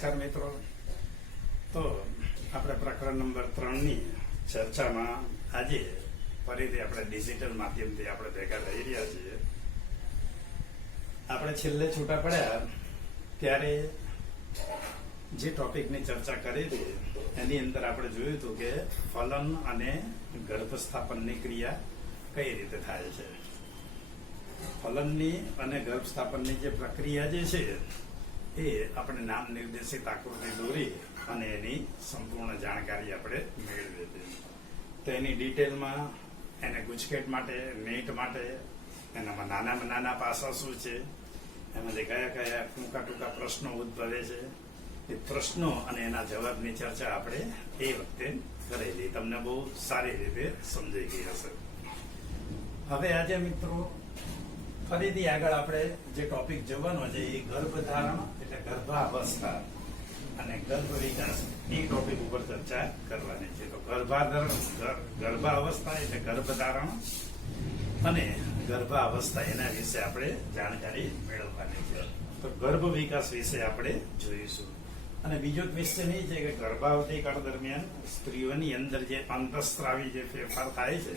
નમસ્કાર મિત્રો. તો આપણે પ્રકરણ નંબર 3 ની ચર્ચામાં આજે ફરીથી આપણે ડિજિટલ માધ્યમથી આપણે ભેગા થઈ રહ્યા છીએ. આપણે છેલ્લે છૂટા પડ્યા ત્યારે જે ટોપિકની ચર્ચા કરી હતી એની અંદર આપણે જોયું હતું કે ફલન અને ગર્ભસ્થાપનની ક્રિયા કઈ રીતે થાય છે. ફલનની અને ગર્ભસ્થાપનની જે પ્રક્રિયા જે છે એ આપણે નામ નિર્દેશિત આકૃતિ દોરી અને એની સંપૂર્ણ જાણકારી આપણે મેળવી હતી. તો એની ડિટેલમાં એને ગુજકેટ માટે, નેટ માટે એનામાં નાનામાં નાના પાસા શું છે, એમાંથી કયા કયા ટૂંકા ટૂંકા પ્રશ્નો ઉદ્ભવે છે, એ પ્રશ્નો અને એના જવાબની ચર્ચા આપણે એ વખતે કરેલી. તમને બહુ સારી રીતે સમજાઈ ગઈ હશે. હવે આજે મિત્રો ફરીથી આગળ આપણે જે ટોપિક જવાનો છે એ ગર્ભધારણ એટલે ગર્ભાવસ્થા અને ગર્ભ વિકાસ એ ટોપિક ઉપર ચર્ચા કરવાની છે. તો ગર્ભાવસ્થા એટલે ગર્ભધારણ અને ગર્ભાવસ્થા એના વિશે આપણે જાણકારી મેળવવાની છે. તો ગર્ભ વિકાસ વિશે આપણે જોઈશું. અને બીજો ક્વેશ્ચન એ છે કે ગર્ભાવધિ કાળ દરમિયાન સ્ત્રીઓની અંદર જે અંતઃસ્ત્રાવી જે ફેરફાર થાય છે,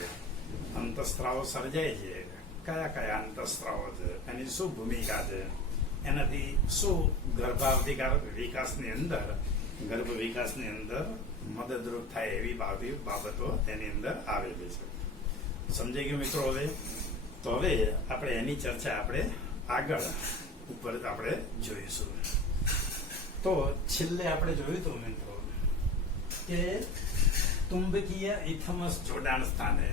અંતઃસ્ત્રાવો સર્જાય છે, કયા કયા અંતઃસ્ત્રાવો છે, એની શું ભૂમિકા છે, એનાથી શું ગર્ભાવધિ વિકાસની અંદર, ગર્ભ વિકાસની અંદર મદદરૂપ થાય એવી બાબતો તેની અંદર આવેલી છે. સમજાઈ ગયું મિત્રો? હવે તો હવે આપણે એની ચર્ચા આપણે આગળ ઉપર આપણે જોઈશું. તો છેલ્લે આપણે જોયું હતું મિત્રો કે ચુંબકીય ઇથમસ જોડાણ સ્થાને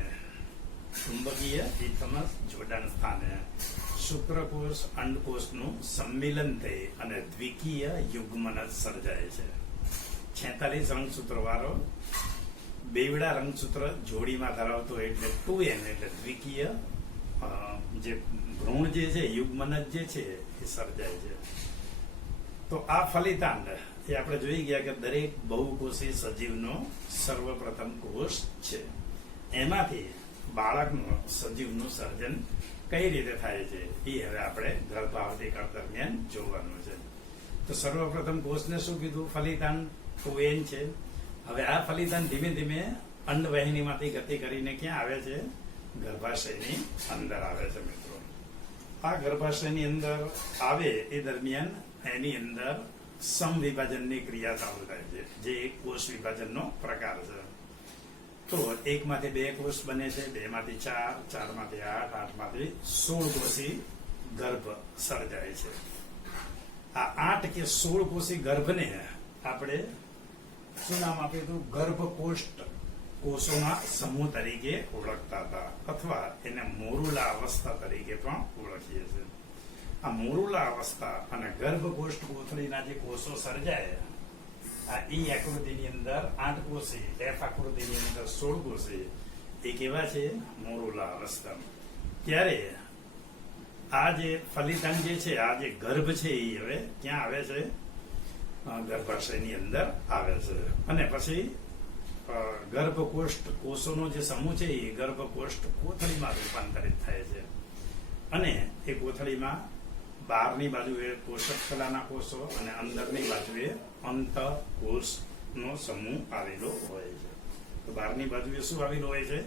શુક્રકોષ અંડકોષનું સંમિલન થઈ અને દ્વિકીય યુગ્મન સર્જાય છે. 46 રંગસૂત્ર વાળો બેવડા રંગસૂત્ર જોડીમાં ધરાવતો એટલે 2n એટલે દ્વિકીય જે ભ્રૂણ જે છે, યુગ્મન જે છે એ સર્જાય છે. તો આ ફલિતાંડ એ આપણે જોઈ ગયા કે દરેક બહુકોષી સજીવનો સર્વપ્રથમ કોષ છે. એમાંથી બાળકનું સજીવનું સર્જન કઈ રીતે થાય છે એ હવે આપણે ગર્ભાવધિ કાળ દરમિયાન જોવાનું છે. તો સર્વપ્રથમ કોષને શું કીધું? ફલિતાંડ 2n છે. હવે આ ફલિતાંડ ધીમે ધીમે અંડવાહિનીમાંથી ગતિ કરીને ક્યાં આવે છે? ગર્ભાશયની અંદર આવે છે મિત્રો. આ ગર્ભાશયની અંદર આવે એ દરમિયાન એની અંદર સમવિભાજનની ક્રિયા ચાલુ થાય છે, જે એક કોષ વિભાજનનો પ્રકાર છે. તો 1 માંથી 2 કોષ બને છે, 2 માંથી 4, 4 માંથી 8, 8 માંથી 16 કોષી ગર્ભ સર્જાય છે. આ 8 કે 16 કોષી ગર્ભને આપણે શું નામ આપ્યું હતું? ગર્ભકોષ્ઠ કોષોના સમૂહ તરીકે ઓળખતા હતા, અથવા એને મોરુલા અવસ્થા તરીકે પણ ઓળખીએ છીએ. આ મોરુલા અવસ્થા અને ગર્ભકોષ્ઠ કોથળીના જે કોષો સર્જાય, આ ઈ આકૃતિની અંદર 8 કોષી, એફ આકૃતિની અંદર 16 કોષી, એ કેવા છે? મોરુલા અવસ્થા. ત્યારે આ જે ફલિતાંડ જે છે, આ જે ગર્ભ છે, એ હવે ક્યાં આવે છે? ગર્ભાશયની અંદર આવે છે. અને પછી ગર્ભકોષ્ઠ કોષોનો જે સમૂહ છે એ ગર્ભકોષ્ઠ કોથળીમાં રૂપાંતરિત થાય છે. અને એ કોથળીમાં બહારની બાજુએ પોષક કલાના કોષો અને અંદરની બાજુએ અંતઃકોષનો સમૂહ આવેલો હોય છે. તો બહારની બાજુએ શું આવેલું હોય છે?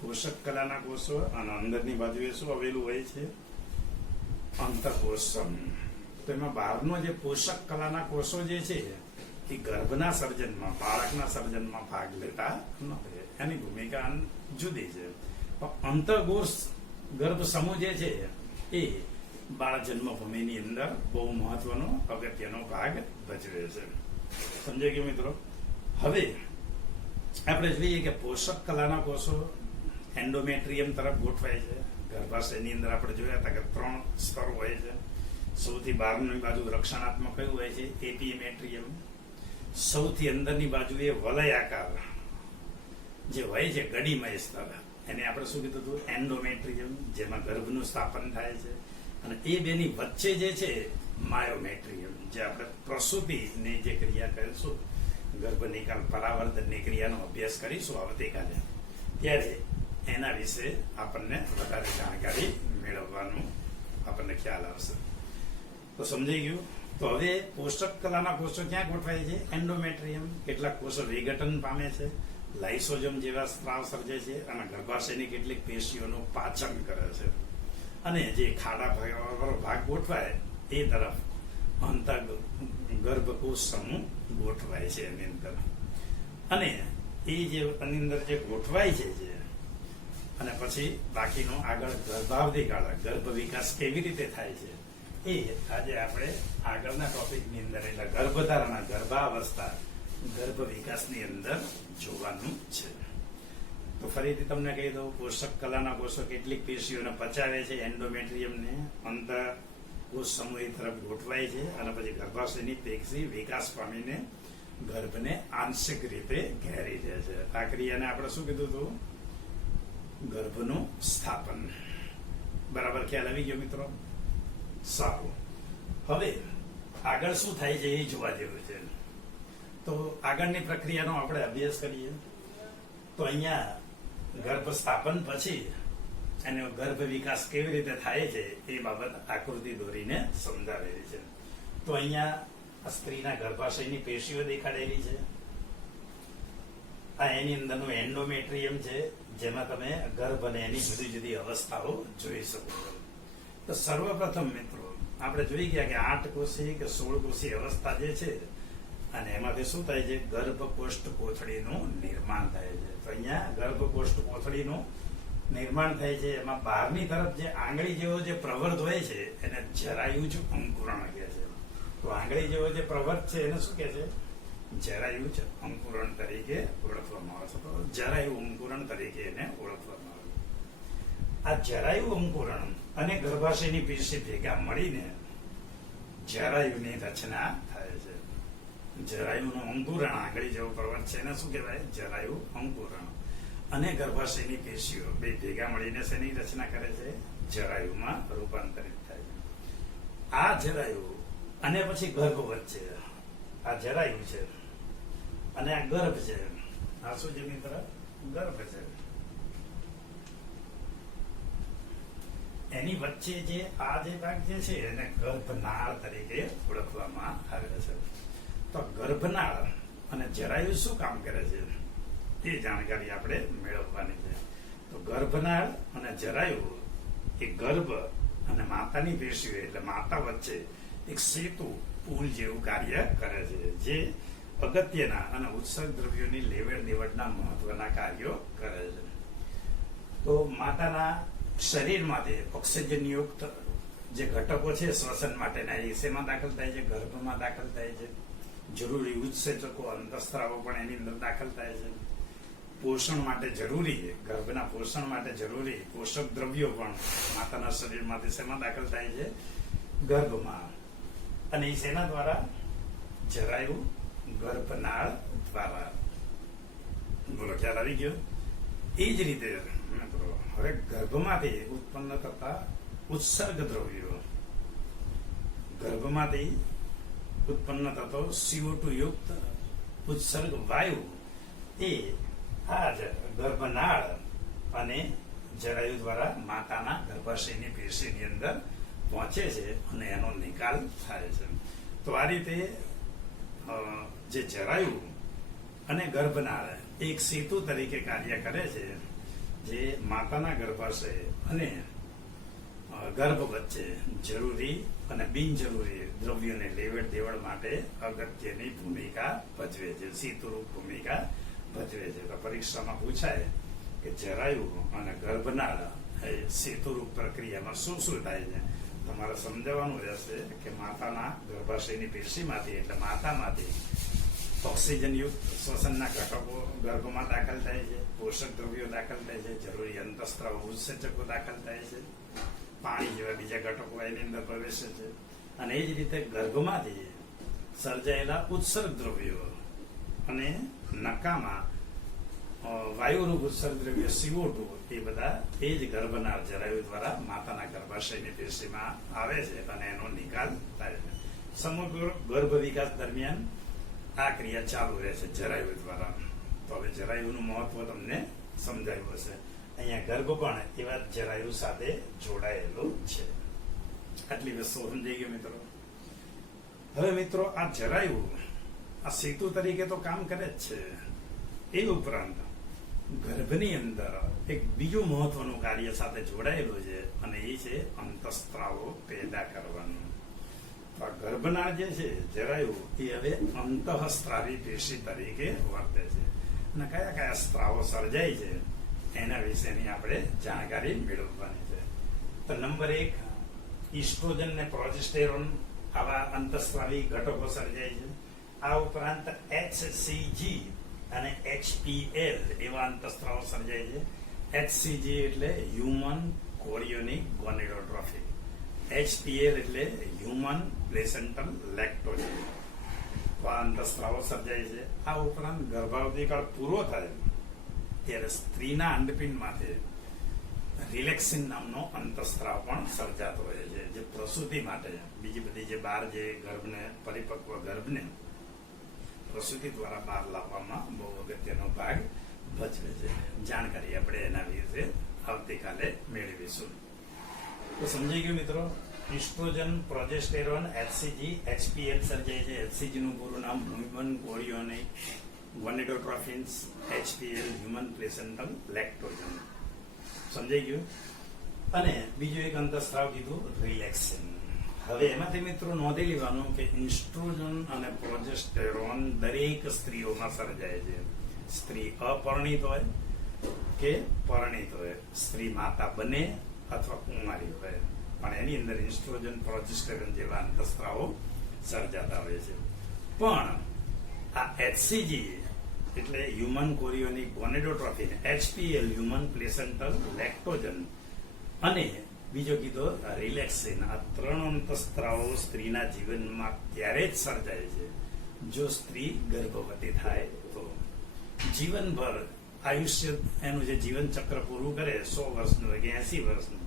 પોષક કલાના કોષો, અને અંદરની બાજુએ શું આવેલું હોય છે? અંતઃકોષ સમૂહ. તો એમાં બહારનો જે પોષક કલાના કોષો જે છે એ ગર્ભના સર્જનમાં, બાળકના સર્જનમાં ભાગ લેતા નથી. એની ભૂમિકા જુદી છે. પણ અંતઃકોષ ગર્ભ સમૂહ જે છે એ બાળ જન્મભૂમિની અંદર બહુ મહત્વનો અગત્યનો ભાગ ભજવે છે. સમજાય ગયું મિત્રો? હવે આપણે જોઈએ કે પોષક કલાના કોષો એન્ડોમેટ્રિયમ તરફ ગોઠવાય છે. ગર્ભાશયની અંદર આપણે જોયા હતા કે 3 સ્તર હોય છે. સૌથી બહારની બાજુ રક્ષણાત્મક કયું હોય છે? એપિમેટ્રિયમ. સૌથી અંદરની બાજુએ વલયાકાર જે હોય છે, ગડીમય સ્તર, એને આપણે શું કીધું હતું? એન્ડોમેટ્રિયમ, જેમાં ગર્ભનું સ્થાપન થાય છે. અને એ બેની વચ્ચે જે છે માયોમેટ્રિયમ, જે આપણે પ્રસૂતિની જે ક્રિયા કરીશું, ગર્ભ નિકાલ પરાવર્તનની ક્રિયાનો અભ્યાસ કરીશું આવતીકાલે, ત્યારે એના વિશે આપણને વધારે જાણકારી મેળવવાનું આપણને ખ્યાલ આવશે. તો સમજાઈ ગયું? તો હવે પોષક કલાના કોષો ક્યાં ગોઠવાય છે? એન્ડોમેટ્રિયમ. કેટલાક કોષો વિઘટન પામે છે, લાઇસોજોમ જેવા સ્ત્રાવ સર્જે છે અને ગર્ભાશયની કેટલીક પેશીઓનું પાચન કરે છે. અને જે ખાડા વાળો ભાગ ગોઠવાય એ તરફ અંતઃ ગર્ભકોષ સમૂહ ગોઠવાય છે એની અંદર. અને એ જે એની અંદર જે ગોઠવાય છે જે અને પછી બાકીનો આગળ ગર્ભાવધિ કાળ ગર્ભ વિકાસ કેવી રીતે થાય છે એ આજે આપણે આગળના ટોપિકની અંદર એટલે ગર્ભધારણા, ગર્ભાવસ્થા, ગર્ભ વિકાસની અંદર જોવાનું છે. તો ફરીથી તમને કહી દઉં, પોષક કલાના કોષો કેટલીક પેશીઓને પચાવે છે, એન્ડોમેટ્રિયમને અંતઃ કોષ સમૂહ તરફ ગોઠવાય છે અને પછી ગર્ભાશયની પેશી વિકાસ પામીને ગર્ભને આંશિક રીતે ઘેરી દે છે. આ ક્રિયાને આપણે શું કીધું હતું? ગર્ભનું સ્થાપન. બરાબર ખ્યાલ આવી ગયો મિત્રો? સારું. હવે આગળ શું થાય છે એ જોવા જેવું છે. તો આગળની પ્રક્રિયાનો આપણે અભ્યાસ કરીએ. તો અહીંયા ગર્ભ સ્થાપન પછી એનો ગર્ભ વિકાસ કેવી રીતે થાય છે એ બાબત આકૃતિ દોરીને સમજાવેલી છે. તો અહીંયા આ સ્ત્રીના ગર્ભાશયની પેશીઓ દેખાડેલી છે. આ એની અંદરનું એન્ડોમેટ્રિયમ છે, જેમાં તમે ગર્ભ અને એની જુદી જુદી અવસ્થાઓ જોઈ શકો છો. તો સર્વપ્રથમ મિત્રો આપણે જોઈ ગયા કે 8 કોષી કે 16 કોષી અવસ્થા જે છે અને એમાંથી શું થાય છે? ગર્ભકોષ્ઠ કોથળીનું નિર્માણ થાય છે. તો અહીંયા ગર્ભકોષ્ઠ કોથળીનું નિર્માણ થાય છે. એમાં બહારની તરફ જે આંગળી જેવો જે પ્રવર્ત હોય છે એને જરાયુજ અંકુરણ કહે છે. તો આંગળી જેવો જે પ્રવર્ત છે એને શું કહે છે? જરાયુજ અંકુરણ તરીકે ઓળખવામાં આવે છે. તો જરાયુ અંકુરણ તરીકે એને ઓળખવામાં આવે છે. આ જરાયુ અંકુરણ અને ગર્ભાશયની પેશી ભેગા મળીને જરાયુની રચના થાય છે. જરાયુનું અંકુરણ, આંગળી જેવો પ્રવર્ત છે એને શું કહેવાય? જરાયુ અંકુરણ. અને ગર્ભાશયની પેશીઓ બે ભેગા મળીને શેની રચના કરે છે? જરાયુમાં રૂપાંતરિત થાય છે. આ જરાયુ અને પછી ગર્ભ વચ્ચે આ જરાયુ છે અને આ ગર્ભ છે. આ શું છે મિત્ર? ગર્ભ છે. એની વચ્ચે જે આ જે ભાગ જે છે એને ગર્ભનાળ તરીકે ઓળખવામાં આવે છે. તો ગર્ભનાળ અને જરાયુ શું કામ કરે છે એ જાણકારી આપણે મેળવવાની છે. તો ગર્ભનાળ અને જરાયુ એ ગર્ભ અને માતાની પેશીઓ એટલે માતા વચ્ચે એક સેતુ પુલ જેવું કાર્ય કરે છે, જે અગત્યના અને ઉત્સર્ગ દ્રવ્યોની લેવડ દેવડના મહત્વના કાર્યો કરે છે. તો માતાના શરીરમાંથી ઓક્સિજનયુક્ત જે ઘટકો છે શ્વસન માટેના એ શેમાં દાખલ થાય છે? ગર્ભમાં દાખલ થાય છે. જરૂરી ઉત્સેચકો, અંતઃસ્ત્રાવો પણ એની અંદર દાખલ થાય છે. પોષણ માટે જરૂરી, ગર્ભના પોષણ માટે જરૂરી પોષક દ્રવ્યો પણ માતાના શરીરમાંથી શેમાં દાખલ થાય છે? ગર્ભમાં. અને એ શેના દ્વારા? જરાયુ ગર્ભનાળ દ્વારા. બોલો ખ્યાલ આવી ગયો? એ જ રીતે મિત્રો હવે ગર્ભમાંથી ઉત્પન્ન થતા ઉત્સર્ગ દ્રવ્યો, ગર્ભમાંથી ઉત્પન્ન થતો CO2 યુક્ત ઉત્સર્ગ વાયુ એ આ જ ગર્ભનાળ અને જરાયુ દ્વારા માતાના ગર્ભાશયની પેશીની અંદર પહોંચે છે અને એનો નિકાલ થાય છે. તો આ રીતે જે જરાયુ અને ગર્ભનાળ એક સેતુ તરીકે કાર્ય કરે છે, જે માતાના ગર્ભાશય અને ગર્ભ વચ્ચે જરૂરી અને બિનજરૂરી દ્રવ્યોને લેવડ દેવડ માટે અગત્યની ભૂમિકા ભજવે છે, સેતુરૂપ ભૂમિકા ભજવે છે. તો પરીક્ષામાં પૂછાય કે જરાયુ અને ગર્ભનાળ એ સેતુરૂપ પ્રક્રિયામાં શું શું થાય છે? તમારે સમજાવવાનું રહેશે કે માતાના ગર્ભાશયની પેશીમાંથી એટલે માતામાંથી ઓક્સિજનયુક્ત શ્વસનના ઘટકો ગર્ભમાં દાખલ થાય છે, પોષક દ્રવ્યો દાખલ થાય છે, જરૂરી અંતઃસ્ત્રાવ ઉત્સેચકો દાખલ થાય છે, પાણી જેવા બીજા ઘટકો એની અંદર પ્રવેશે છે. અને એ જ રીતે ગર્ભમાંથી સર્જાયેલા ઉત્સર્ગ દ્રવ્યો અને નકામાં વાયુરૂપ ઉત્સર્ગ દ્રવ્ય CO2 એ બધા એ જ ગર્ભનાળ જરાયુ દ્વારા માતાના ગર્ભાશયની પેશીમાં આવે છે અને એનો નિકાલ થાય છે. સમગ્ર ગર્ભ વિકાસ દરમિયાન આ ક્રિયા ચાલુ રહે છે જરાયુ દ્વારા. તો હવે જરાયુનું મહત્વ તમને સમજાયું હશે. અહીંયા ગર્ભ પણ એવા જરાયુ સાથે જોડાયેલો છે. આટલી વસ્તુ સમજાઈ ગઈ મિત્રો. હવે મિત્રો આ જરાયું આ સેતુ તરીકે તો કામ કરે જ છે. એ ઉપરાંત ગર્ભની અંદર એક બીજું મહત્વનું કાર્ય સાથે જોડાયેલું છે અને એ છે અંતઃસ્ત્રાવો પેદા કરવાનું. તો આ ગર્ભનાળ જે છે જરાયું એ હવે અંતઃસ્ત્રાવી પેશી તરીકે વર્તે છે અને કયા કયા સ્ત્રાવો સર્જાય છે એના વિશેની આપણે જાણકારી મેળવવાની છે. તો નંબર 1, ઇસ્ટ્રોજન ને પ્રોજેસ્ટેરોન આવા અંતઃસ્ત્રાવી ઘટકો સર્જાય છે. આ ઉપરાંત HCG અને HPL એવા અંતઃસ્ત્રાવો સર્જાય છે. HCG એટલે હ્યુમન કોરિયોનિક ગોનેડોટ્રોફિક, HPL એટલે હ્યુમન પ્લેસેન્ટલ લેક્ટોજન. આ અંતઃસ્ત્રાવો સર્જાય છે. આ ઉપરાંત ગર્ભાવધિકાળ પૂરો થાય ત્યારે સ્ત્રીના અંડપિંડમાંથી રિલેક્સિન નામનો અંતઃસ્ત્રાવ પણ સર્જાતો હોય છે, જે પ્રસૂતિ માટે બીજી બધી જે બહાર જે ગર્ભને પરિપક્વ ગર્ભને પ્રસૂતિ દ્વારા બહાર લાવવામાં બહુ અગત્યનો ભાગ ભજવે છે. જાણકારી આપણે એના વિશે આવતીકાલે મેળવીશું. તો સમજી ગયું મિત્રો, ઇસ્ટ્રોજન, પ્રોજેસ્ટેરોન, HCG, HPL સર્જાય છે. HCG નું પૂરું નામ હ્યુમન કોરિયોનિક ગોનેડોટ્રોફિન્સ, HPL હ્યુમન પ્લેસેન્ટલ લેક્ટોજન. સમજાઈ ગયું. અને બીજું એક અંતઃસ્ત્રાવ કીધું રિલેક્સિન. હવે એમાંથી મિત્રો નોંધી લેવાનું કે ઇસ્ટ્રોજન અને પ્રોજેસ્ટેરોન દરેક સ્ત્રીઓમાં સર્જાય છે. સ્ત્રી અપરિણીત હોય કે પરિણીત હોય, સ્ત્રી માતા બને અથવા કુંવારી હોય, પણ એની અંદર ઇસ્ટ્રોજન, પ્રોજેસ્ટેરોન જેવા અંતઃસ્ત્રાવો સર્જાતા હોય છે. પણ આ HCG એટલે હ્યુમન કોરિયોનિક ગોનેડોટ્રોફિન, HPL હ્યુમન પ્લેસેન્ટલ લેક્ટોજન અને બીજો કીધો રિલેક્સિન, આ 3 અંતઃસ્ત્રાવો સ્ત્રીના જીવનમાં ત્યારે જ સર્જાય છે જો સ્ત્રી ગર્ભવતી થાય તો. જીવનભર આયુષ્ય એનું જે જીવન ચક્ર પૂરું કરે 100 વર્ષનું હોય કે 80 વર્ષનું,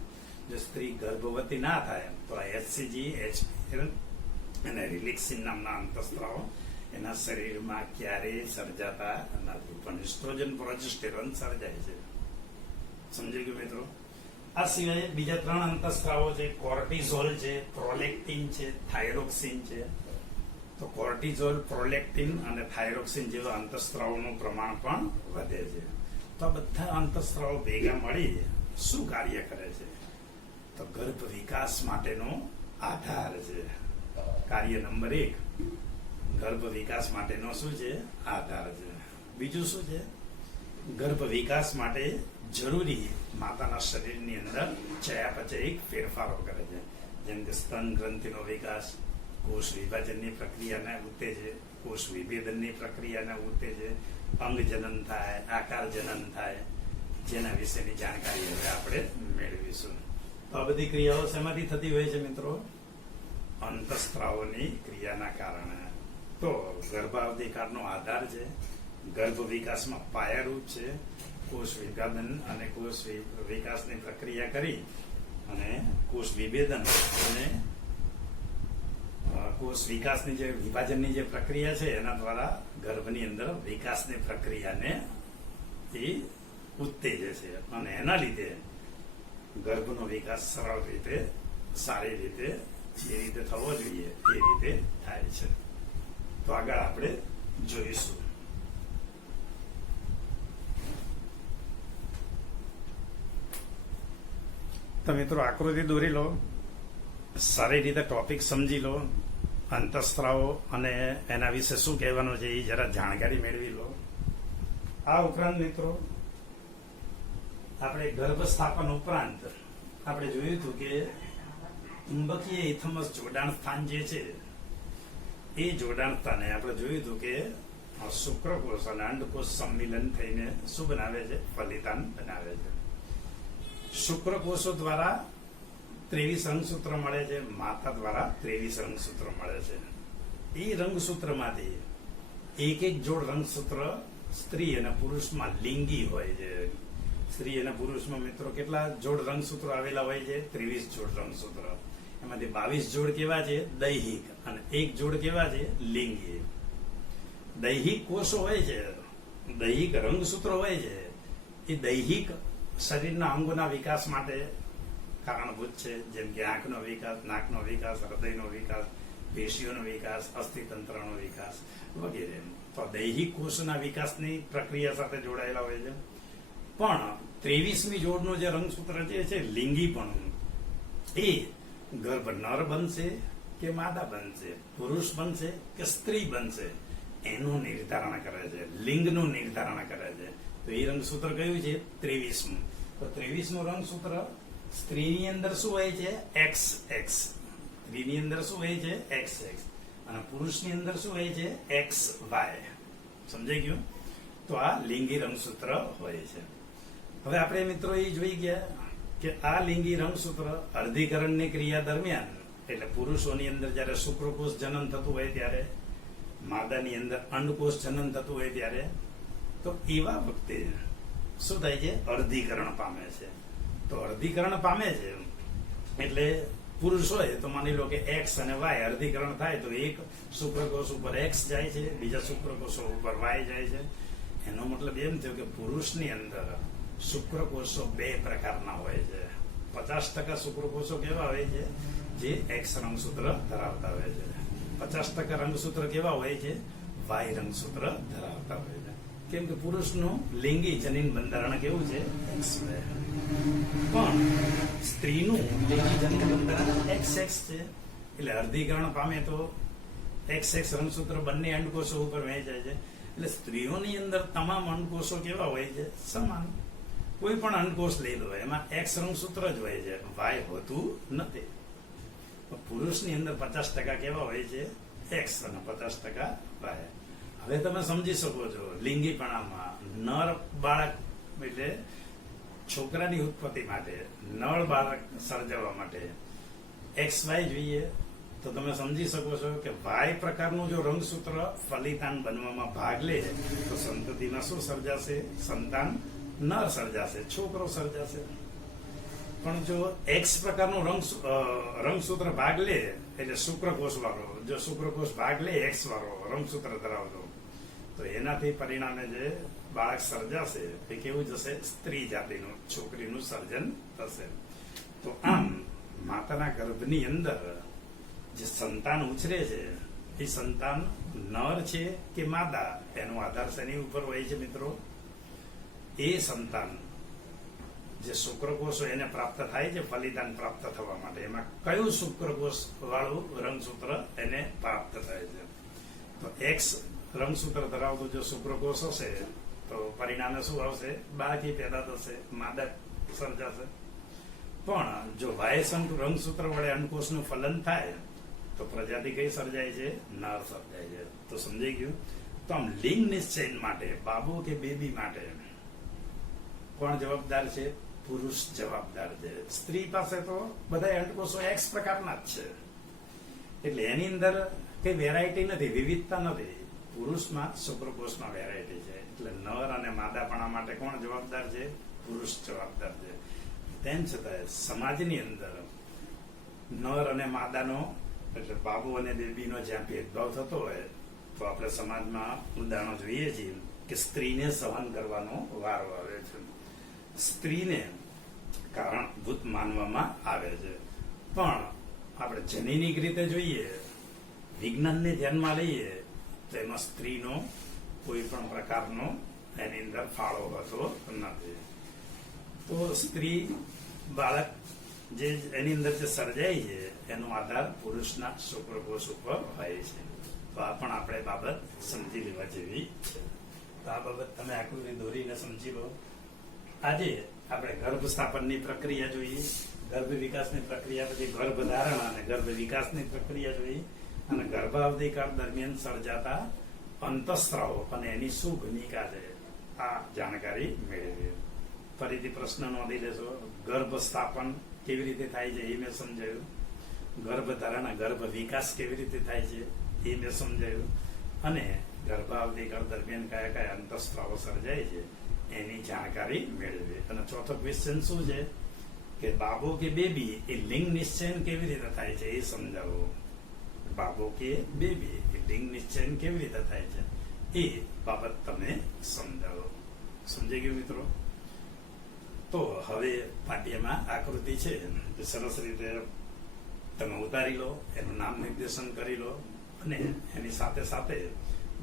જો સ્ત્રી ગર્ભવતી ના થાય તો આ HCG, HPL અને રિલેક્સિન નામના અંતઃસ્ત્રાવો એના શરીરમાં ક્યારેય સર્જાતા નથી, પણ ઇસ્ટ્રોજન, પ્રોજેસ્ટેરોન સર્જાય છે. સમજી ગયું મિત્રો. આ સિવાય બીજા 3 અંતઃસ્ત્રાવો છે. કોર્ટિઝોલ છે, પ્રોલેક્ટિન છે, થાઇરોક્સિન છે. તો કોર્ટિઝોલ, પ્રોલેક્ટિન અને થાઇરોક્સિન જેવા અંતઃસ્ત્રાવોનું પ્રમાણ પણ વધે છે. તો આ બધા અંતઃસ્ત્રાવો ભેગા મળી શું કાર્ય કરે છે? તો ગર્ભ વિકાસ માટેનો આધાર છે. કાર્ય નંબર 1 ગર્ભ વિકાસ માટેનો શું છે? આધાર છે. બીજું શું છે? ગર્ભ વિકાસ માટે જરૂરી માતાના શરીરની અંદર ચયાપચયિક ફેરફારો કરે છે, જેમ કે સ્તન ગ્રંથિનો વિકાસ, કોષ વિભાજનની પ્રક્રિયાને ઉત્તેજે, કોષ વિભેદનની પ્રક્રિયાને ઉત્તેજે, અંગ જનન થાય, આકાર જનન થાય, જેના વિશેની જાણકારી હવે આપણે મેળવીશું. તો આ બધી ક્રિયાઓ શેમાંથી થતી હોય છે મિત્રો? અંતઃસ્ત્રાવોની ક્રિયાના કારણે. તો ગર્ભાવધિકાળનો આધાર છે, ગર્ભ વિકાસમાં પાયારૂપ છે, કોષ વિભાજન અને કોષ વિકાસની પ્રક્રિયા કરી અને કોષ વિભેદન અને કોષ વિકાસની જે વિભાજનની જે પ્રક્રિયા છે એના દ્વારા ગર્ભની અંદર વિકાસની પ્રક્રિયાને એ ઉત્તેજે છે અને એના લીધે ગર્ભનો વિકાસ સરળ રીતે, સારી રીતે, જે રીતે થવો જોઈએ એ રીતે થાય છે. તો આગળ આપણે જોઈશું. તો મિત્રો આકૃતિ દોરી લો, સારી રીતે ટોપિક સમજી લો, અંતઃસ્ત્રાવો અને એના વિશે શું કહેવાનું છે એ જરા જાણકારી મેળવી લો. આ ઉપરાંત મિત્રો આપણે ગર્ભસ્થાપન ઉપરાંત આપણે જોયું હતું કે ચુંબકીય ઇથમસ જોડાણ સ્થાન જે છે એ જોડાણ સ્થાને આપણે જોયું હતું કે શુક્રકોષ અને અંડકોષ સંમિલન થઈને શું બનાવે છે? ફલિતાન બનાવે છે. શુક્રકોષો દ્વારા 23 રંગસૂત્ર મળે છે, માતા દ્વારા 23 રંગસૂત્ર મળે છે. એ રંગસૂત્રમાંથી એક જોડ રંગસૂત્ર સ્ત્રી અને પુરુષમાં લિંગી હોય છે. સ્ત્રી અને પુરુષમાં મિત્રો કેટલા જોડ રંગસૂત્રો આવેલા હોય છે? 23 જોડ રંગસૂત્ર. એમાંથી 22 જોડ કેવા છે? દૈહિક, અને 1 જોડ કેવા છે? લિંગી. દૈહિક કોષો હોય છે, દૈહિક રંગસૂત્રો હોય છે, એ દૈહિક શરીરના અંગોના વિકાસ માટે કારણભૂત છે, જેમ કે આંખનો વિકાસ, નાકનો વિકાસ, હૃદયનો વિકાસ, પેશીઓનો વિકાસ, અસ્થિતંત્રનો વિકાસ વગેરે. તો દૈહિક કોષના વિકાસની પ્રક્રિયા સાથે જોડાયેલા હોય છે. પણ 23મી જોડનું જે રંગસૂત્ર જે છે લિંગીપણું, એ ગર્ભ નર બનશે કે માદા બનશે, પુરુષ બનશે કે સ્ત્રી બનશે, એનું નિર્ધારણ કરે છે, લિંગનું નિર્ધારણ કરે છે. તો એ રંગસૂત્ર કયું છે? 23મું. તો 23મું રંગસૂત્ર સ્ત્રીની અંદર શું હોય છે? XX. સ્ત્રીની અંદર શું હોય છે? XX. અને પુરુષની અંદર શું હોય છે? XY. સમજાઈ ગયું? તો આ લિંગી રંગસૂત્ર હોય છે. હવે આપણે મિત્રો એ જોઈ ગયા કે આ લિંગી રંગસૂત્ર અર્ધીકરણની ક્રિયા દરમિયાન, એટલે પુરુષોની અંદર જયારે શુક્રકોષ જનન થતું હોય ત્યારે, માદાની અંદર અંડકોષ જનન થતું હોય ત્યારે, તો એવા વખતે શું થાય છે? અર્ધીકરણ પામે છે. તો અર્ધીકરણ પામે છે એટલે પુરુષ હોય તો માની લો કે X અને Y અર્ધીકરણ થાય તો એક શુક્રકોષ ઉપર X જાય છે, બીજા શુક્રકોષો ઉપર Y જાય છે. એનો મતલબ એમ થયો કે પુરુષની અંદર શુક્રકોષો બે પ્રકારના હોય છે. 50% શુક્રકોષો કેવા હોય છે? જે X રંગસૂત્ર ધરાવતા હોય છે. 50% રંગસૂત્ર કેવા હોય છે? Y રંગસૂત્ર ધરાવતા હોય છે. કેમ કે પુરુષનું લિંગી જનીન બંધારણ કેવું છે? XY. પણ સ્ત્રીનું લિંગી જનીન બંધારણ XX છે. એટલે અર્ધીકરણ પામે તો XX રંગસૂત્ર બંને અંડકોષો ઉપર વહેંચાય છે. એટલે સ્ત્રીઓની અંદર તમામ અંડકોષો કેવા હોય છે? સમાન. કોઈ પણ અંડકોષ લઈ લો એમાં X રંગસૂત્ર જ હોય છે, Y હોતું નથી. પુરુષની અંદર 50% કેવા હોય છે? X અને 50% Y. હવે તમે સમજી શકો છો લિંગીપણામાં નર બાળક એટલે છોકરાની ઉત્પત્તિ માટે, નળ બાળક સર્જાવવા માટે XY જોઈએ. તો તમે સમજી શકો છો કે Y પ્રકારનું જો રંગસૂત્ર ફલિતાન બનવામાં ભાગ લે તો સંતતિમાં શું સર્જાશે? સંતાન નર સર્જાશે, છોકરો સર્જાશે. પણ જો X પ્રકારનું રંગસૂત્ર ભાગ લે એટલે શુક્રકોષ વાળો, જો શુક્રકોષ ભાગ લે X વાળો રંગસૂત્ર ધરાવતો, તો એનાથી પરિણામે જે બાળક સર્જાશે એ કેવું જશે? સ્ત્રી જાતિનું, છોકરીનું સર્જન થશે. તો આમ માતાના ગર્ભની અંદર જે સંતાન ઉછરે છે એ સંતાન નર છે કે માદા, એનો આધાર શેની ઉપર હોય છે મિત્રો? એ સંતાન જે શુક્રકોષો એને પ્રાપ્ત થાય છે ફલિતાન પ્રાપ્ત થવા માટે, એમાં કયું શુક્રકોષ વાળું રંગસૂત્ર એને પ્રાપ્ત થાય છે? તો X રંગસૂત્ર ધરાવતું જો શુક્રકોષ હશે તો પરિણામે શું આવશે? બાળકી પેદા થશે, માદા સર્જાશે. પણ જો Y રંગસૂત્ર વડે અંડકોષનું ફલન થાય તો પ્રજાતિ કઈ સર્જાય છે? નર સર્જાય છે. તો સમજાઈ ગયું? તો આમ લિંગ નિશ્ચય માટે, બાબુ કે બેબી માટે કોણ જવાબદાર છે? પુરુષ જવાબદાર છે. સ્ત્રી પાસે તો બધા અંડકોષો X પ્રકારના જ છે, એટલે એની અંદર કઈ વેરાયટી નથી, વિવિધતા નથી. પુરુષમાં શુક્રકોષમાં વેરાયટી છે. એટલે નર અને માદાપણા માટે કોણ જવાબદાર છે? પુરુષ જવાબદાર છે. તેમ છતાં સમાજની અંદર નર અને માદાનો એટલે બાબુ અને બેબીનો જ્યાં ભેદભાવ થતો હોય તો આપણે સમાજમાં ઉદાહરણો જોઈએ છીએ કે સ્ત્રીને સહન કરવાનો વારો આવે છે, સ્ત્રીને કારણભૂત માનવામાં આવે છે. પણ આપણે જનીનિક રીતે જોઈએ, વિજ્ઞાનને ધ્યાનમાં લઈએ તો એમાં સ્ત્રીનો કોઈ પણ પ્રકારનો એની અંદર ફાળો હોતો નથી. તો સ્ત્રી બાળક જે એની અંદર જે સર્જાય છે એનો આધાર પુરુષના શુક્રકોષ ઉપર હોય છે. તો આ પણ આપણે બાબત સમજી લેવા જેવી છે. તો આ બાબત તમે આકૃતિ દોરીને સમજી લો. આજે આપણે ગર્ભ સ્થાપનની પ્રક્રિયા જોઈએ, ગર્ભ વિકાસની પ્રક્રિયા, પછી ગર્ભધારણ અને ગર્ભ વિકાસની પ્રક્રિયા જોઈએ, અને ગર્ભાવધિકાળ દરમિયાન સર્જાતા અંતઃસ્રાવો અને એની શું ભૂમિકા છે આ જાણકારી મેળવીએ. ફરીથી પ્રશ્ન નોંધી લેશો. ગર્ભ સ્થાપન કેવી રીતે થાય છે એ મેં સમજાયું, ગર્ભધારણ ગર્ભ વિકાસ કેવી રીતે થાય છે એ મેં સમજાયું, અને ગર્ભાવધિકાળ દરમિયાન કયા કયા અંતઃસ્રાવો સર્જાય છે એની જાણકારી મેળવીએ. અને ચોથો ક્વેશ્ચન શું છે કે બાબો કે બેબી એ લિંગ નિશ્ચયન કેવી રીતે થાય છે એ સમજાવો. બાબો કે બેબી એ લિંગ નિશ્ચયન કેવી રીતે થાય છે એ બાબત તમે સમજાવો. સમજાઈ ગયું મિત્રો? તો હવે પાઠ્યમાં આકૃતિ છે સરસ રીતે તમે ઉતારી લો, એનું નામ નિર્દેશન કરી લો અને એની સાથે સાથે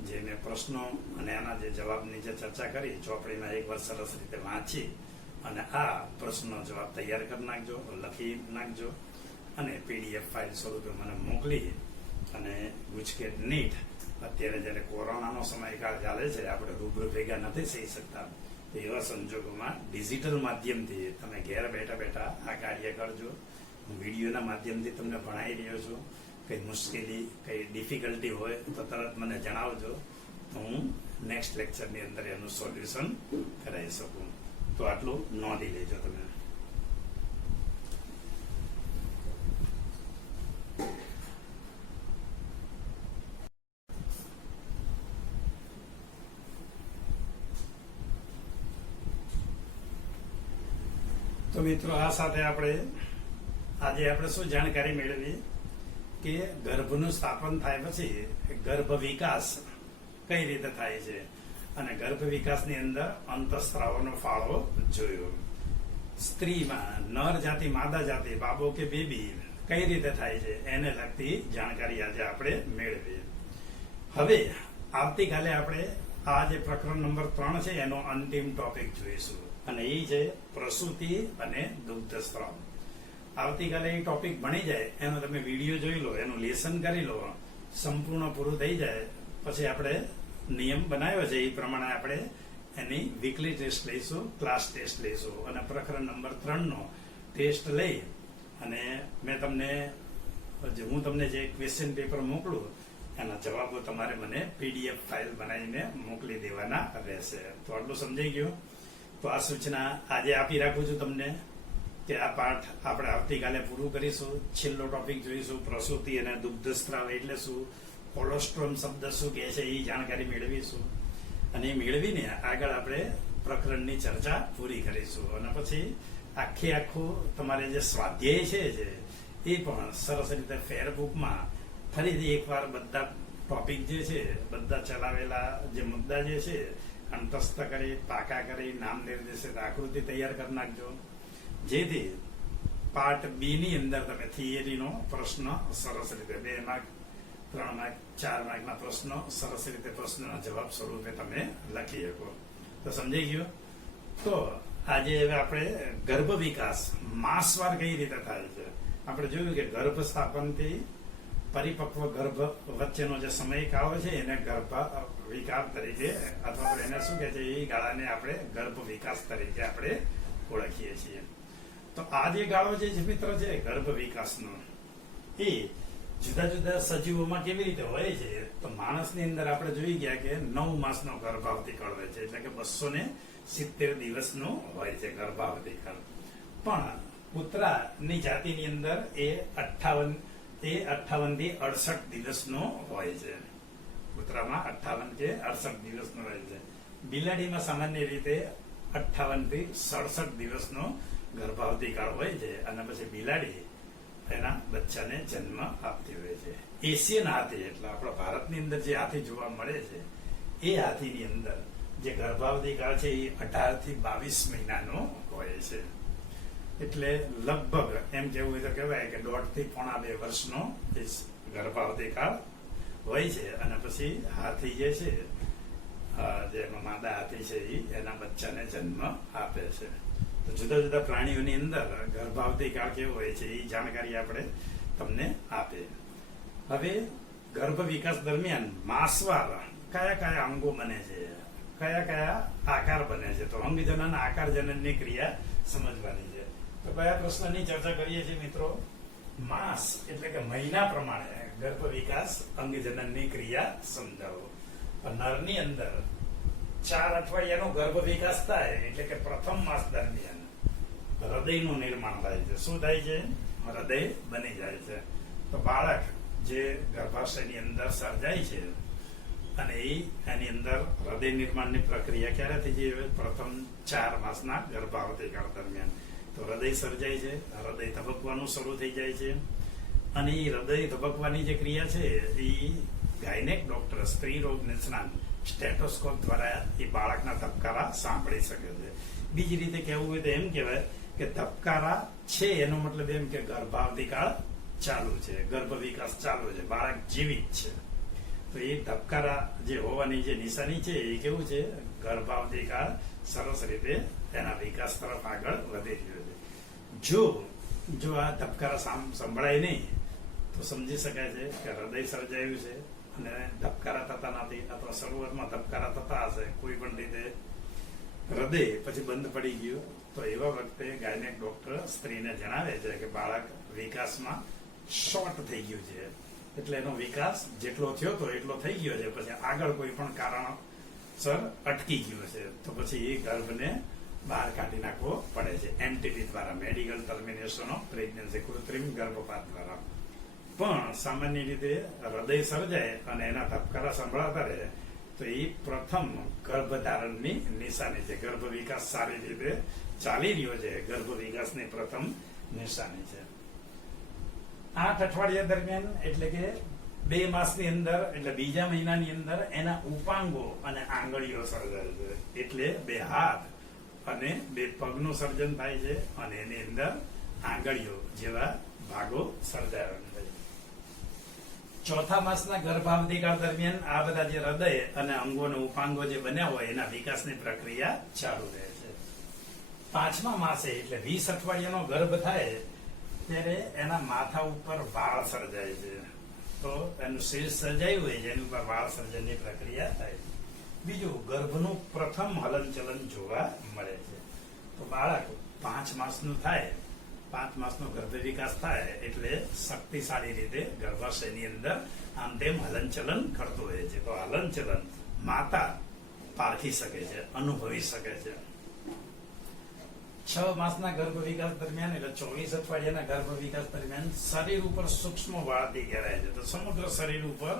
જે મેં પ્રશ્નો અને એના જે જવાબની જે ચર્ચા કરી ચોપડીમાં એકવાર સરસ રીતે વાંચી અને આ પ્રશ્નનો જવાબ તૈયાર કરી નાખજો, લખી નાખજો અને PDF ફાઇલ સ્વરૂપે મને મોકલી અને ગુજકેટ નીટ અત્યારે જ્યારે કોરોનાનો સમયકાળ ચાલે છે, આપણે રૂબરૂ ભેગા નથી થઈ શકતા, એવા સંજોગોમાં ડિજિટલ માધ્યમથી તમે ઘેર બેઠા બેઠા આ કાર્ય કરજો. હું વિડીયોના માધ્યમથી તમને ભણાવી રહ્યો છું. કઈ મુશ્કેલી, કઈ ડિફિકલ્ટી હોય તો તરત મને જણાવજો, તો હું નેક્સ્ટ લેક્ચરની અંદર એનું સોલ્યુશન કરાવી શકું. તો આટલું નોંધી લેજો તમે. તો મિત્રો, આ સાથે આજે આપણે શું જાણકારી મેળવી કે ગર્ભનું સ્થાપન થાય પછી ગર્ભ વિકાસ કઈ રીતે થાય છે અને ગર્ભ વિકાસની અંદર અંતઃસ્ત્રાવનો ફાળો જોયો. સ્ત્રીમાં નર જાતિ, માદા જાતિ, બાબો કે બેબી કઈ રીતે થાય છે એને લગતી જાણકારી આજે આપણે મેળવી. હવે આવતીકાલે આપણે આ જે પ્રકરણ નંબર 3 છે એનો અંતિમ ટોપિક જોઈશું અને એ છે પ્રસૂતિ અને દુગ્ધસ્ત્રાવ. આવતીકાલે એ ટોપિક ભણી જાય, એનો તમે વિડીયો જોઈ લો, એનું લેસન કરી લો, સંપૂર્ણ પૂરું થઈ જાય પછી આપણે નિયમ બનાવ્યો છે એ પ્રમાણે આપણે એની વીકલી ટેસ્ટ લઈશું, ક્લાસ ટેસ્ટ લઈશું અને પ્રકરણ નંબર 3 નો ટેસ્ટ લઈ અને હું તમને જે ક્વેશ્ચન પેપર મોકલું એના જવાબો તમારે મને PDF ફાઇલ બનાવીને મોકલી દેવાના રહેશે. તો આટલું સમજાઈ ગયું. તો આ સૂચના આજે આપી રાખું છું તમને કે આ પાઠ આપણે આવતીકાલે પૂરું કરીશું. છેલ્લો ટોપિક જોઈશું, પ્રસૂતિ અને દુગ્ધસ્ત્રાવ એટલે શું, કોલોસ્ટ્રોમ શબ્દ શું કહે છે એ જાણકારી મેળવીશું અને એ મેળવીને આગળ આપણે પ્રકરણની ચર્ચા પૂરી કરીશું અને પછી આખું તમારે જે સ્વાધ્યાય છે એ પણ સરસ રીતે ફેરબુકમાં ફરીથી એકવાર બધા ટોપિક જે છે, બધા ચલાવેલા જે મુદ્દા જે છે કંઠસ્થ કરી, પાકા કરી, નામ નિર્દેશિત આકૃતિ તૈયાર કરી નાખજો, જેથી પાર્ટ B ની અંદર તમે થિયરીનો પ્રશ્ન સરસ રીતે 2 માર્ક, 3 માર્ક, 4 માર્કના પ્રશ્નો સરસ રીતે પ્રશ્નના જવાબ સ્વરૂપે તમે લખી શકો. તો સમજાઈ ગયું. તો આજે હવે આપણે ગર્ભ વિકાસ માસવાર કઈ રીતે થાય છે આપણે જોયું કે ગર્ભ સ્થાપનથી પરિપક્વ ગર્ભ વચ્ચેનો જે સમયગાળો છે એને ગર્ભ વિકાસ તરીકે અથવા એને શું કહે છે એ ગાળાને આપણે ગર્ભ વિકાસ તરીકે આપણે ઓળખીએ છીએ. તો આ જે ગાળો જે મિત્ર છે ગર્ભ વિકાસનો એ જુદા જુદા સજીવોમાં કેવી રીતે હોય છે. તો માણસની અંદર આપણે જોઈ ગયા કે 9 માસનો ગર્ભાવધિકાળ હોય છે, એટલે કે 270 દિવસનો હોય છે ગર્ભાવધિકાળ. પણ કૂતરાની જાતિની અંદર એ 58 થી 68 દિવસનો હોય છે. કૂતરામાં 58 કે 68 દિવસનો હોય છે. બિલાડીમાં સામાન્ય રીતે 58 થી 67 દિવસનો ગર્ભાવધિકાળ હોય છે અને પછી બિલાડી એના બચ્ચાને જન્મ આપતી હોય છે. એશિયન હાથી એટલે આપણા ભારતની અંદર જે હાથી જોવા મળે છે એ હાથીની અંદર જે ગર્ભાવધિકાળ છે એ 18 થી 22 મહિનાનો હોય છે. એટલે લગભગ એમ કેવું હોય તો કહેવાય કે 1.5 થી 2.5 વર્ષનો ગર્ભાવધિકાળ હોય છે અને પછી હાથી જે છે જે માદા હાથી છે એના બચ્ચાને જન્મ આપે છે. તો જુદા જુદા પ્રાણીઓની અંદર ગર્ભાવધિકાળ કેવો હોય છે એ જાણકારી આપણે તમને આપે. હવે ગર્ભ વિકાસ દરમિયાન માસવાર કયા કયા અંગો બને છે, કયા કયા આકાર બને છે, તો અંગજનન આકાર જનનની ક્રિયા સમજવાની છે. તો કયા પ્રશ્નની ચર્ચા કરીએ છીએ મિત્રો? માસ એટલે કે મહિના પ્રમાણે ગર્ભ વિકાસ અંગજનનની ક્રિયા સમજાવો. નરની અંદર 4 અઠવાડિયાનો ગર્ભ વિકાસ થાય એટલે કે પ્રથમ માસ દરમિયાન હૃદયનું નિર્માણ થાય છે. શું થાય છે? હૃદય બની જાય છે. તો બાળક જે ગર્ભાશયની અંદર સર્જાય છે અને એની અંદર હૃદય નિર્માણની પ્રક્રિયા ક્યારે થઈ જાય? પ્રથમ 4 માસના ગર્ભાવધિકાળ દરમિયાન. તો હૃદય સર્જાય છે, હૃદય ધબકવાનું શરૂ થઈ જાય છે અને એ હૃદય ધબકવાની જે ક્રિયા છે એ ગાયનેક ડોક્ટર, સ્ત્રી રોગ નિષ્ણાત સ્ટેટોસ્કોપ દ્વારા એ બાળકના ધબકારા સાંભળી શકે છે. બીજી રીતે કહેવું હોય તો એમ કહેવાય કે ધબકારા છે એનો મતલબ એમ કે ગર્ભાવધિકાળ ચાલુ છે, ગર્ભ વિકાસ ચાલુ છે, બાળક જીવિત છે. તો એ ધબકારા જે હોવાની જે નિશાની છે એ કેવું છે, ગર્ભાવધિકાળ સરસ રીતે તેના વિકાસ તરફ આગળ વધી રહ્યો છે. જો આ ધબકારા સંભળાય નહીં તો સમજી શકાય છે કે હૃદય સર્જાયું છે અને ધબકારા થતા નથી, અથવા શરૂઆતમાં ધબકારા થતા હશે કોઈ પણ રીતે હૃદય પછી બંધ પડી ગયું, તો એવા વખતે ગાયનેક ડોક્ટર સ્ત્રીને જણાવે છે કે બાળક વિકાસમાં શોર્ટ થઈ ગયું છે, એટલે એનો વિકાસ જેટલો થયો તો એટલો થઈ ગયો છે, પછી આગળ કોઈ પણ કારણસર અટકી ગયો છે, તો પછી એ ગર્ભને બહાર કાઢી નાખવો પડે છે એમટીપી દ્વારા, મેડિકલ ટર્મિનેશન ઓફ પ્રેગ્નન્સી, કૃત્રિમ ગર્ભપાત દ્વારા. પણ સામાન્ય રીતે હૃદય સર્જાય અને એના ધબકારા સંભળાતા રહે તો એ પ્રથમ ગર્ભધારણની નિશાની છે, ગર્ભ વિકાસ સારી રીતે ચાલી રહ્યો છે, ગર્ભ વિકાસની પ્રથમ નિશાની છે. 8 અઠવાડિયા દરમિયાન એટલે કે 2 માસની અંદર, એટલે બીજા મહિનાની અંદર એના ઉપાંગો અને આંગળીઓ સર્જાય છે, એટલે 2 હાથ અને 2 પગનું સર્જન થાય છે અને એની અંદર આંગળીઓ જેવા ભાગો સર્જાય છે. ચોથા માસના ગર્ભાવધિકાળ દરમિયાન આ બધા જે હૃદય અને અંગો અને ઉપાંગો જે બન્યા હોય એના વિકાસની પ્રક્રિયા ચાલુ રહે છે. 5મા માસે એટલે 20 અઠવાડિયાનો ગર્ભ થાય ત્યારે એના માથા ઉપર વાળ સર્જાય છે, તો એનું શીર્ષ સર્જાયું હોય જેની ઉપર વાળ સર્જનની પ્રક્રિયા થાય. બીજું, ગર્ભનું પ્રથમ હલનચલન જોવા મળે છે. તો બાળક 5 માસનું થાય, 5 માસનો ગર્ભ વિકાસ થાય એટલે શક્તિશાળી રીતે ગર્ભાશયની અંદર આમ તેમ હલનચલન કરતું હોય છે. તો હલનચલન માતા પારખી શકે છે, અનુભવી શકે છે. 6 માસના ગર્ભ વિકાસ દરમિયાન એટલે 24 અઠવાડિયાના ગર્ભ વિકાસ દરમિયાન શરીર ઉપર સૂક્ષ્મ વાળથી ઘેરાય છે. તો સમગ્ર શરીર ઉપર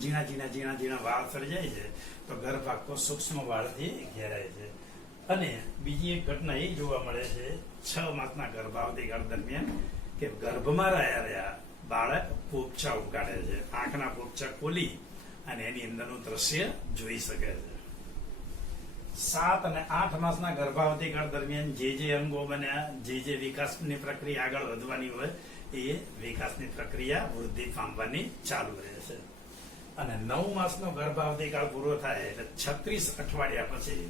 ઝીણા ઝીણા વાળ સર્જાય છે, તો ગર્ભ આખો સૂક્ષ્મ વાળથી ઘેરાય છે. અને બીજી એક ઘટના એ જોવા મળે છે 6 માસના ગર્ભાવધિકાળ દરમિયાન કે ગર્ભમાં રહ્યા બાળક પોપચા ઉગાડે છે, આંખના પોપચા ખોલી અને એની અંદરનું દ્રશ્ય જોઈ શકે છે. 7 અને 8 માસના ગર્ભાવધિકાળ દરમિયાન જે અંગો બન્યા, જે વિકાસની પ્રક્રિયા આગળ વધવાની હોય એ વિકાસની પ્રક્રિયા વૃદ્ધિ પામવાની ચાલુ રહે છે. અને 9 માસનો ગર્ભાવધિકાળ પૂરો થાય એટલે 36 અઠવાડિયા પછી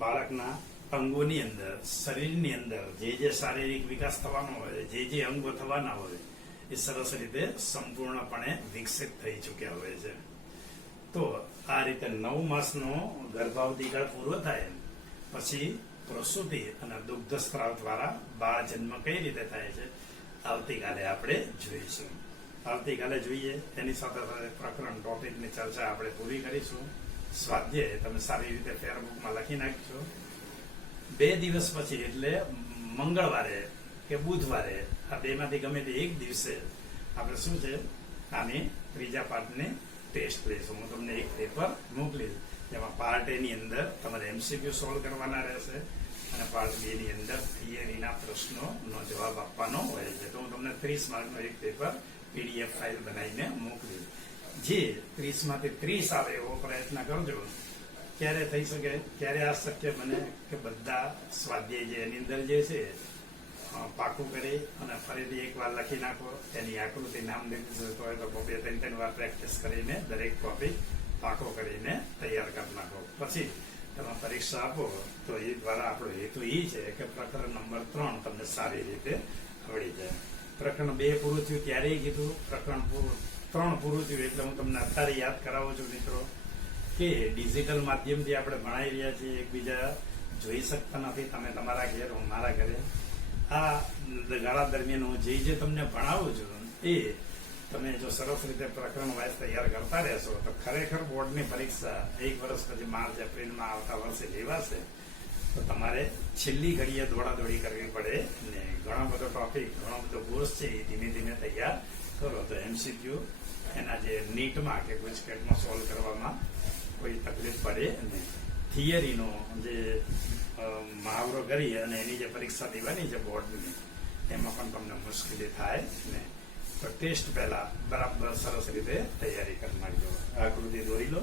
બાળકના અંગોની અંદર, શરીરની અંદર જે શારીરિક વિકાસ થવાનો હોય, જે અંગો થવાના હોય એ સરસ રીતે સંપૂર્ણપણે વિકસિત થઈ ચૂક્યા હોય છે. તો આ રીતે 9 માસનો ગર્ભાવધિકાળ પૂરો થાય પછી પ્રસૂતિ અને દુગ્ધસ્ત્રાવ દ્વારા બાળ જન્મ કઈ રીતે થાય છે આવતીકાલે આપણે જોઈશું. આવતીકાલે જોઈએ, તેની સાથે સાથે પ્રકરણ ટોપિકની ચર્ચા આપણે પૂરી કરીશું. સ્વાધ્યાય તમે સારી રીતે ફેરબુકમાં લખી નાખજો. 2 દિવસ પછી એટલે મંગળવારે કે બુધવારે આ 2 માંથી ગમે તે એક દિવસે આપણે શું છે આની 3જા પાર્ટની ટેસ્ટ લઈશું. હું તમને એક પેપર મોકલીશ જેમાં પાર્ટ A ની અંદર તમારે MCQ સોલ્વ કરવાના રહેશે અને પાર્ટ B ની અંદર થિયરીના પ્રશ્નોનો જવાબ આપવાનો હોય છે. તો હું તમને 30 માર્કનો એક પેપર PDF ફાઇલ બનાવીને મોકલીશ. જે 30 માંથી 30 આવે એવો પ્રયત્ન કરજો. ક્યારે થઈ શકે, ક્યારે આ શક્ય બને કે બધા સ્વાધ્યાય જે એની અંદર જે છે પાકું કરી અને ફરીથી એકવાર લખી નાખો, એની આકૃતિ નામ લીધું હોય તો કોપી 3 વાર પ્રેક્ટિસ કરીને દરેક ટોપિક પાકો કરીને તૈયાર કરી નાખો. પછી તમે પરીક્ષા આપો તો એ દ્વારા આપણો હેતુ એ છે કે પ્રકરણ નંબર 3 તમને સારી રીતે આવડી જાય. પ્રકરણ 2 પૂરું થયું ત્યારે કીધું, પ્રકરણ 3 પૂરું થયું એટલે હું તમને અત્યારે યાદ કરાવું છું મિત્રો કે ડિજિટલ માધ્યમથી આપણે ભણાઈ રહ્યા છીએ, એકબીજા જોઈ શકતા નથી, તમે તમારા ઘેર, હું મારા ઘરે. આ ગાળા દરમિયાન હું જે તમને ભણાવું છું એ તમે જો સરસ રીતે પ્રકરણ વાઇઝ તૈયાર કરતા રહેશો તો ખરેખર બોર્ડની પરીક્ષા 1 વર્ષ પછી માર્ચ એપ્રિલમાં આવતા વર્ષે લેવાશે તો તમારે છેલ્લી ઘડીએ દોડાદોડી કરવી પડે ને ઘણો બધો ટોપિક, ઘણો બધો કોર્સ છે એ ધીમે ધીમે તૈયાર કરો તો MCQ એના જે નીટમાં કે ગુજકેટમાં સોલ્વ કરવામાં કોઈ તકલીફ પડે નહીં. થિયરીનો જે મહાવરો કરી અને એની જે પરીક્ષા દેવાની છે બોર્ડની એમાં પણ તમને મુશ્કેલી થાય નહીં. તો ટેસ્ટ પહેલા બરાબર સરસ રીતે તૈયારી કરી નાખજો. આકૃતિ દોરી લો.